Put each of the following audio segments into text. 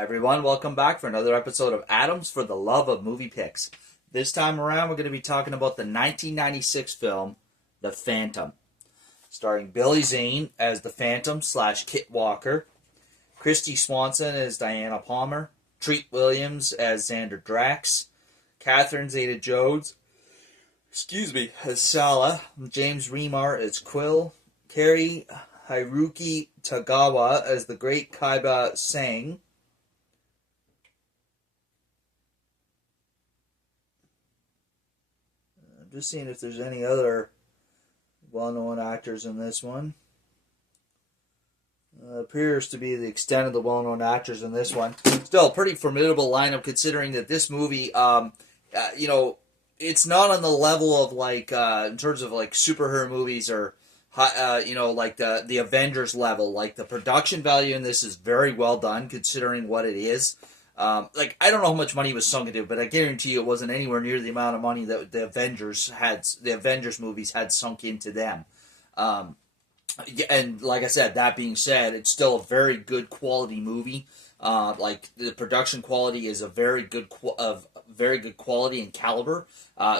Hi everyone, welcome back for another episode of Atoms for the Love of Movie Picks. This time around, we're going to be talking about the 1996 film, The Phantom, starring Billy Zane as the Phantom / Kit Walker, Christy Swanson as Diana Palmer, Treat Williams as Xander Drax, Catherine Zeta-Jones, as Sala, James Remar as Quill, Kerry Hiroki Tagawa as the Great Kaiba Sang. I'm just seeing if there's any other well-known actors in this one. Appears to be the extent of the well-known actors in this one. Still, a pretty formidable lineup considering that this movie, it's not on the level of in terms of superhero movies or, the Avengers level. Like the production value in this is very well done considering what it is. I don't know how much money was sunk into it, but I guarantee you it wasn't anywhere near the amount of money that the Avengers movies had sunk into them. And like I said, that being said, it's still a very good quality movie. The production quality is of very good quality and caliber.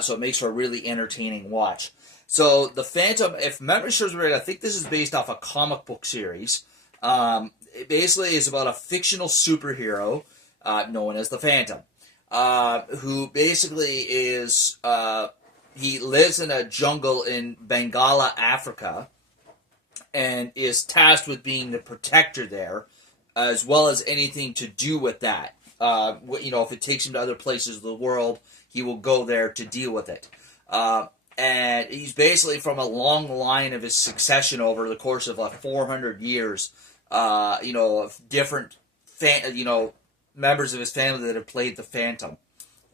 So it makes for a really entertaining watch. So the Phantom, if memory serves me right, I think this is based off a comic book series. It basically is about a fictional superhero known as the Phantom, who basically is he lives in a jungle in Bengala, Africa, and is tasked with being the protector there, as well as anything to do with that. If it takes him to other places of the world, he will go there to deal with it. And he's basically from a long line of his succession over the course of 400 years, of different, members of his family that have played the Phantom.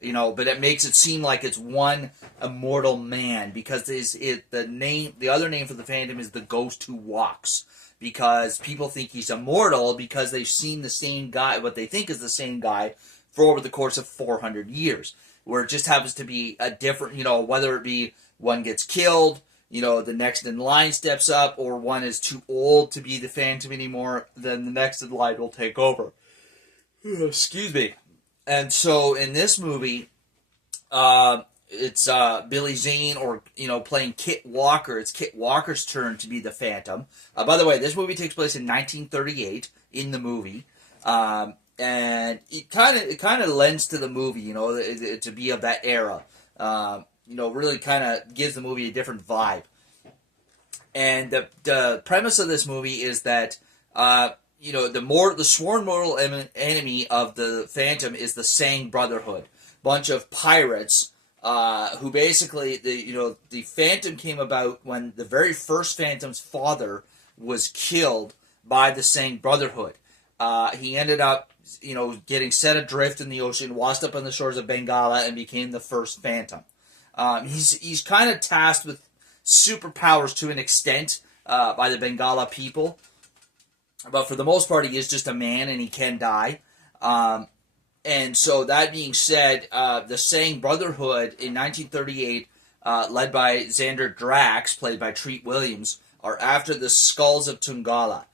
But it makes it seem like it's one immortal man because the other name for the Phantom is the Ghost Who Walks, because people think he's immortal because they've seen the same guy, what they think is the same guy, for over the course of 400 years, where it just happens to be a different, whether it be one gets killed, the next in line steps up, or one is too old to be the Phantom anymore, then the next in line will take over. Excuse me. And so in this movie, it's Billy Zane, playing Kit Walker. It's Kit Walker's turn to be the Phantom. By the way, this movie takes place in 1938 in the movie, and it kind of lends to the movie, to be of that era. Really kind of gives the movie a different vibe. And the premise of this movie is that the sworn mortal enemy of the Phantom is the Sang Brotherhood, bunch of pirates who basically the Phantom came about when the very first Phantom's father was killed by the Sang Brotherhood. He ended up getting set adrift in the ocean, washed up on the shores of Bengala, and became the first Phantom. He's kind of tasked with superpowers to an extent by the Bengala people. But for the most part, he is just a man and he can die. And so that being said, the Sang Brotherhood in 1938, led by Xander Drax, played by Treat Williams, are after the skulls of Tungala.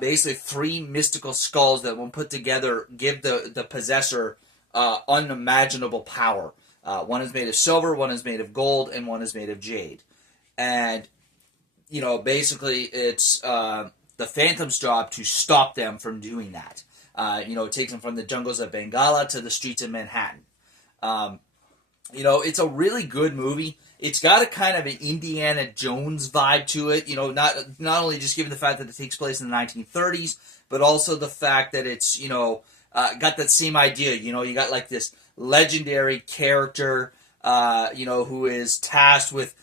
Basically, 3 mystical skulls that, when put together, give the possessor unimaginable power. One is made of silver, one is made of gold, and one is made of jade. And, basically, it's the Phantom's job to stop them from doing that. It takes them from the jungles of Bengala to the streets of Manhattan. It's a really good movie. It's got a kind of an Indiana Jones vibe to it. Not only just given the fact that it takes place in the 1930s, but also the fact that it's, got that same idea. You got this legendary character, who is tasked with,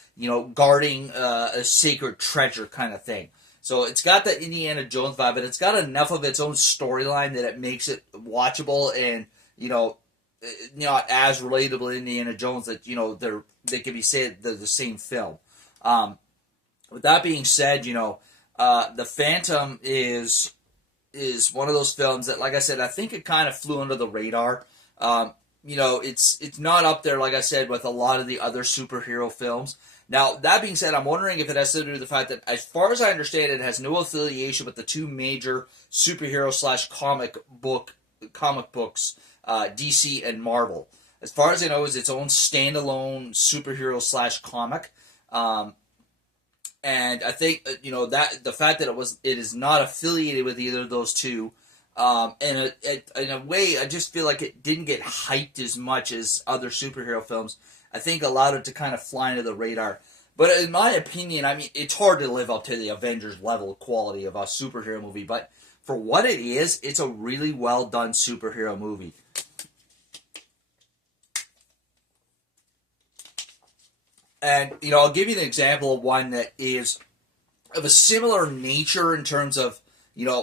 guarding a sacred treasure kind of thing. So it's got that Indiana Jones vibe, but it's got enough of its own storyline that it makes it watchable and, not as relatable to Indiana Jones that, they can be said they're the same film. With that being said, The Phantom is one of those films that, like I said, I think it kind of flew under the radar. It's not up there, like I said, with a lot of the other superhero films. Now, that being said, I'm wondering if it has to do with the fact that, as far as I understand it has no affiliation with the two major superhero/comic book comic books, DC and Marvel. As far as I know, it's its own standalone superhero slash comic. And I think that the fact that it is not affiliated with either of those two, and in a way, I just feel like it didn't get hyped as much as other superhero films. I think allowed it to kind of fly under the radar. But in my opinion, I mean, it's hard to live up to the Avengers level quality of a superhero movie. But for what it is, it's a really well done superhero movie. And, I'll give you an example of one that is of a similar nature in terms of,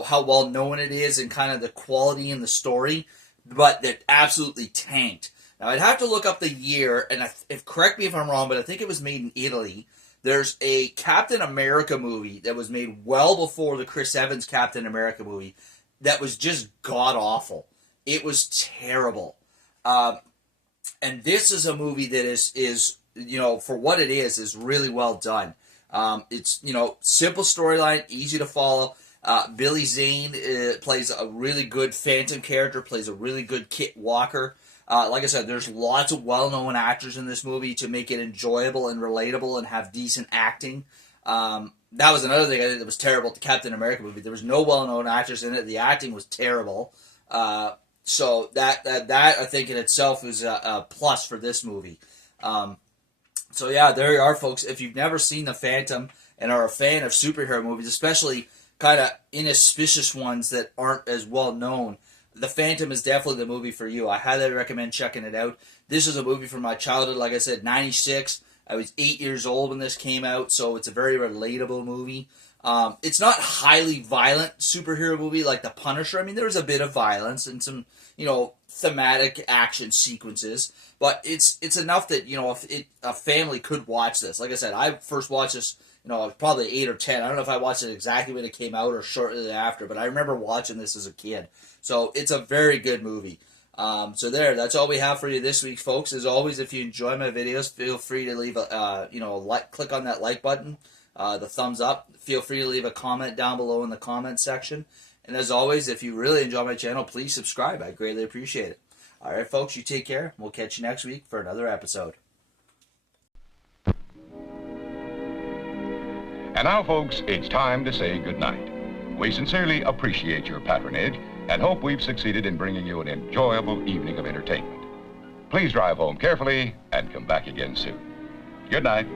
how well known it is and kind of the quality in the story, but that absolutely tanked. Now, I'd have to look up the year, and correct me if I'm wrong, but I think it was made in Italy. There's a Captain America movie that was made well before the Chris Evans Captain America movie that was just god-awful. It was terrible. And this is a movie that is for what it is really well done. It's, simple storyline, easy to follow. Billy Zane plays a really good Phantom character, plays a really good Kit Walker. Like I said, there's lots of well-known actors in this movie to make it enjoyable and relatable and have decent acting. That was another thing I think that was terrible to Captain America movie. There was no well-known actors in it. The acting was terrible. So that I think in itself is a plus for this movie. So yeah, there you are, folks. If you've never seen The Phantom and are a fan of superhero movies, especially kind of inauspicious ones that aren't as well known, The Phantom is definitely the movie for you. I highly recommend checking it out. This is a movie from my childhood. Like I said, 96. I was 8 years old when this came out, so it's a very relatable movie. It's not highly violent superhero movie like The Punisher. I mean, there's a bit of violence and some, thematic action sequences, but it's enough that, if a family could watch this. Like I said, I first watched this, I was probably 8 or 10. I don't know if I watched it exactly when it came out or shortly after, but I remember watching this as a kid. So it's a very good movie. So that's all we have for you this week, folks. As always, if you enjoy my videos, feel free to leave a click on that like button, the thumbs up. Feel free to leave a comment down below in the comment section. And as always, if you really enjoy my channel, please subscribe. I greatly appreciate it. All right, folks, you take care. We'll catch you next week for another episode. And now, folks, it's time to say goodnight. We sincerely appreciate your patronage and hope we've succeeded in bringing you an enjoyable evening of entertainment. Please drive home carefully and come back again soon. Good night.